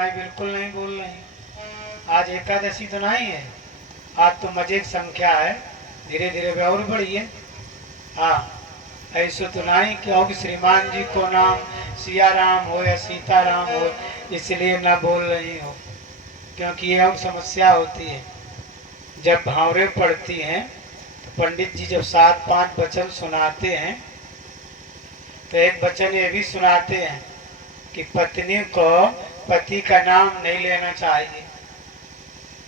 मैं बिल्कुल नहीं बोल रही। आज एकादशी तो नहीं है, आज तो मजे की संख्या है, धीरे धीरे वे और बढ़ी है। हाँ, ऐसे तो नहीं क्योंकि श्रीमान जी को नाम सिया राम हो या सीता राम हो इसलिए ना बोल रही हो, क्योंकि ये और समस्या होती है। जब भावरें पढ़ती हैं तो पंडित जी जब 7-5 वचन सुनाते हैं तो एक वचन ये भी सुनाते हैं कि पत्नी को पति का नाम नहीं लेना चाहिए,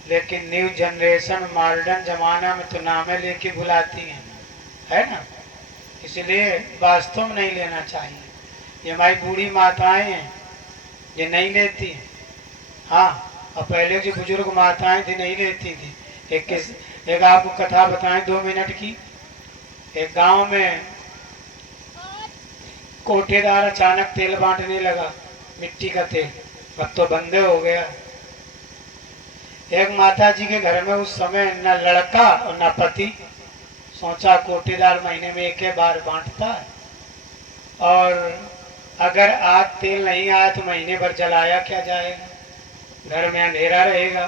लेकिन न्यू जनरेशन मॉडर्न जमाना में तो नामे लेके बुलाती हैं, है ना। इसलिए वास्तव में नहीं लेना चाहिए। ये हमारी बूढ़ी माताएं हैं, ये नहीं लेती हैं। हाँ, और पहले जो बुजुर्ग माताएं थी नहीं लेती थी। एक आपको कथा बताएं 2 मिनट की। एक गांव में कोठेदार अचानक तेल बांटने लगा, मिट्टी का तेल, अब तो बंदे हो गया। एक माता जी के घर में उस समय न लड़का और न पति। सोचा कोठेदार महीने में एक बार बांटता है, और अगर आज तेल नहीं आया तो महीने भर जलाया क्या जाएगा, घर में अंधेरा रहेगा।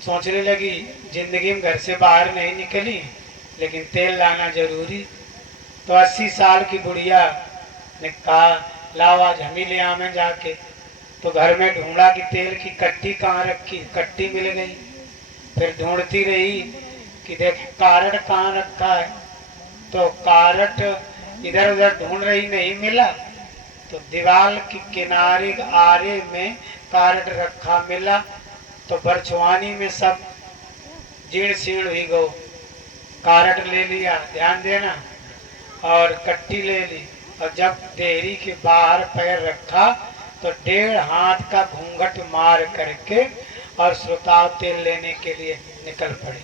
सोचने लगी जिंदगी में घर से बाहर नहीं निकली, लेकिन तेल लाना जरूरी। तो 80 साल की बुढ़िया ने कहा लाओ आज हम ही ले आवे जाके। तो घर में ढूंढा कि तेल की कट्टी कहाँ रखी, कट्टी मिल गई। फिर ढूंढती रही कि देख कारट कहाँ रखा है, तो कारट इधर उधर ढूंढ रही, नहीं मिला। तो दीवार की किनारे आरे में कारट रखा मिला। तो बरछुआनी में सब जीर्ण शीर्ण हुई गो। कारट ले लिया, ध्यान देना, और कट्टी ले ली, और जब देहरी के बाहर पैर रखा तो 1.5 हाथ का घूंघट मार करके और श्रोताओं तेल लेने के लिए निकल पड़े।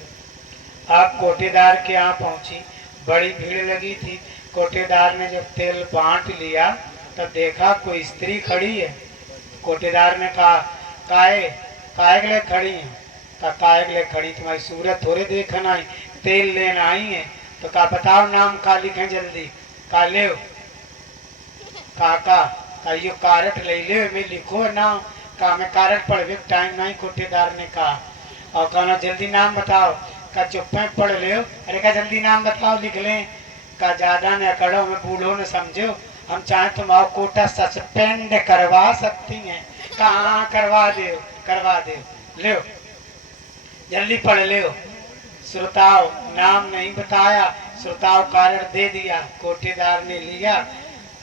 आप कोठेदार के यहाँ पहुंची, बड़ी भीड़ लगी थी। कोठेदार ने जब तेल बांट लिया तब देखा कोई स्त्री खड़ी है। कोठेदार ने कहा काहे काहे के लिए खड़ी है? काहे के लिए खड़ी, तुम्हारी सूरत थोड़े देखना आई, तेल लेना आई है। तो कहा बताओ नाम का लिखे जल्दी। का ले का यो कारट ले ले में लिखो नाम। का मैं कारट पढ़वे टाइम नहीं, कोठेदार ने कहा। और कहना जल्दी नाम बताओ। का चुप में पढ़ ले। अरे का जल्दी नाम बताओ लिख लें। का ज्यादा न अकड़ो, मैं बूढ़ो न समझो, हम चाहे तुम्हारा कोटा सस्पेंड करवा सकती हैं। कहाँ करवा दे ले, जल्दी पढ़ ले। श्रोताओं नाम नहीं बताया, श्रोताओं कारण दे दिया। कोठेदार ने लिया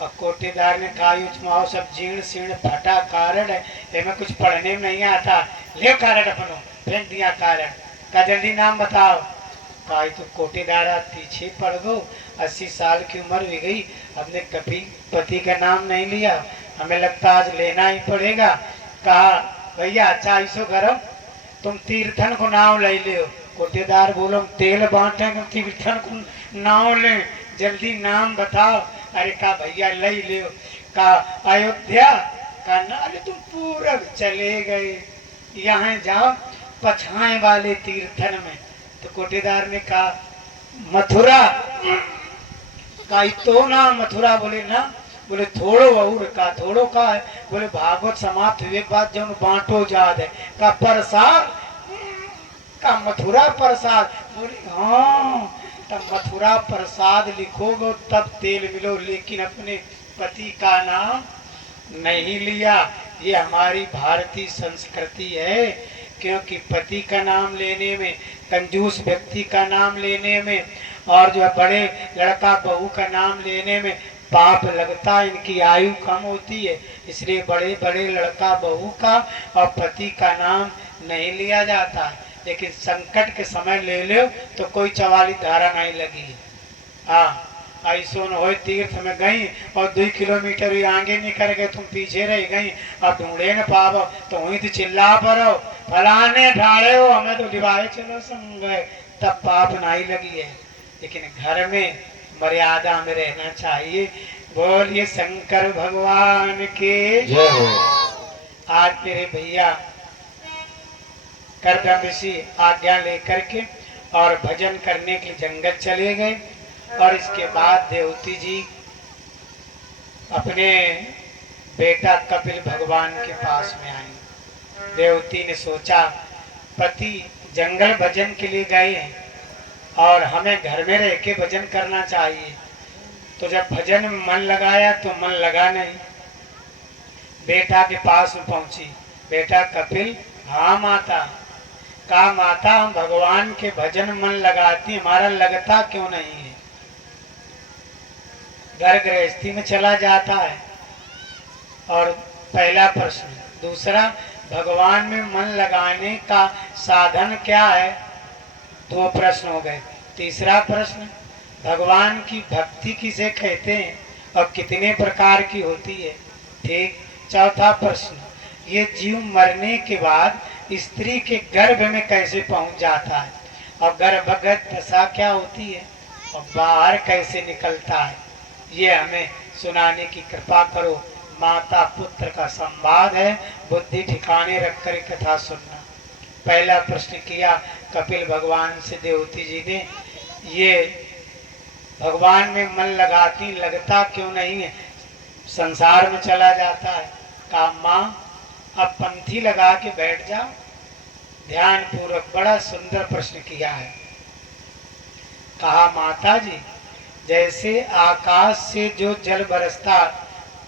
और कोठेदार ने कहा सब जीर्ण शीर्ण फटा कारण है, हमें कुछ पढ़ने में नहीं आता, ले कारण अपनो। फेंक दिया कारण। का जल्दी नाम बताओ। कहा तो कोठेदार पीछे पड़ गो, 80 साल की उम्र हो गई, हमने कभी पति का नाम नहीं लिया, हमें लगता आज लेना ही पड़ेगा। कहा भैया अच्छा ऐसो करो, तुम तीर्थन को नाम ले लो। कोठेदार बोलो तेल बांटेंगे तीर्थन को नाम ले, जल्दी नाम बताओ। अरे का भैया ले लो। का अयोध्या। का ना, अरे तुम पूरब चले गए, यहाँ जाओ पछाए वाले तीर्थन में। तो कोठेदार ने कहा मथुरा। का तो ना मथुरा। बोले ना, बोले थोड़ो और का थोड़ो का है। बोले भागवत समाप्त हुए बाद जब बांटो याद है। का प्रसाद। का मथुरा प्रसाद। बोले हाँ, तब मथुरा प्रसाद लिखोगे तब तेल मिलो, लेकिन अपने पति का नाम नहीं लिया। ये हमारी भारतीय संस्कृति है, क्योंकि पति का नाम लेने में, कंजूस व्यक्ति का नाम लेने में, और जो बड़े लड़का बहू का नाम लेने में पाप लगता है, इनकी आयु कम होती है। इसलिए बड़े बड़े लड़का बहू का और पति का नाम नहीं लिया जाता है। लेकिन संकट के समय ले लो तो कोई 44 धारा नहीं लगी। हाँ, ऐसो न हो तीर्थ में गई और 2 किलोमीटर ही आगे निकल गए, तुम पीछे रह गई, अब ढूंढे न पावो तो वही तो चिल्ला पड़ो फलाने ढाड़े हो, हमें तो डिवाए चलो संग गए, तब पाप नहीं लगी है। लेकिन घर में मर्यादा में रहना चाहिए। बोलिए शंकर भगवान के जय हो। आज तेरे भैया करदम ऋषि आज्ञा लेकर के और भजन करने के लिए जंगल चले गए, और इसके बाद देवती जी अपने बेटा कपिल भगवान के पास में आई। देवती ने सोचा पति जंगल भजन के लिए गए हैं और हमें घर में रह के भजन करना चाहिए। तो जब भजन में मन लगाया तो मन लगा नहीं। बेटा के पास में पहुंची, बेटा कपिल, हाँ माता। कहा माता हम भगवान के भजन मन लगाती, हमारा लगता क्यों नहीं है? घर गृहस्थी में चला जाता है। और पहला प्रश्न। दूसरा, भगवान में मन लगाने का साधन क्या है? 2 प्रश्न हो गए। तीसरा प्रश्न, भगवान की भक्ति किसे कहते हैं और कितने प्रकार की होती है? ठीक। चौथा प्रश्न, ये जीव मरने के बाद स्त्री के गर्भ में कैसे पहुंच जाता है और गर्भगत दशा क्या होती है और बाहर कैसे निकलता है? ये हमें सुनाने की कृपा करो। माता पुत्र का संवाद है, बुद्धि ठिकाने रखकर कथा सुनना। पहला प्रश्न किया कपिल भगवान से देवती जी ने, ये भगवान में मन लगाती, लगता क्यों नहीं है, संसार में चला जाता है। कहा माँ अब पंथी लगा के बैठ जाओ, ध्यान पूर्वक। बड़ा सुंदर प्रश्न किया है। कहा माता जी जैसे आकाश से जो जल बरसता,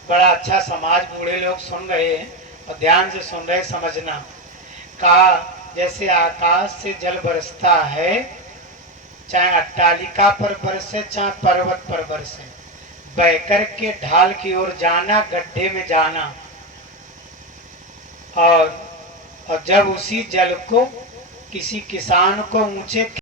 बड़ा अच्छा समाज बूढ़े लोग सुन रहे हैं और ध्यान से सुन रहे, समझना। कहा जैसे आकाश से जल बरसता है, चाहे अट्टालिका पर बरसे चाहे पर्वत पर बरसे, बहकर के ढाल की ओर जाना, गड्ढे में जाना। और जब उसी जल को किसी किसान को ऊंचे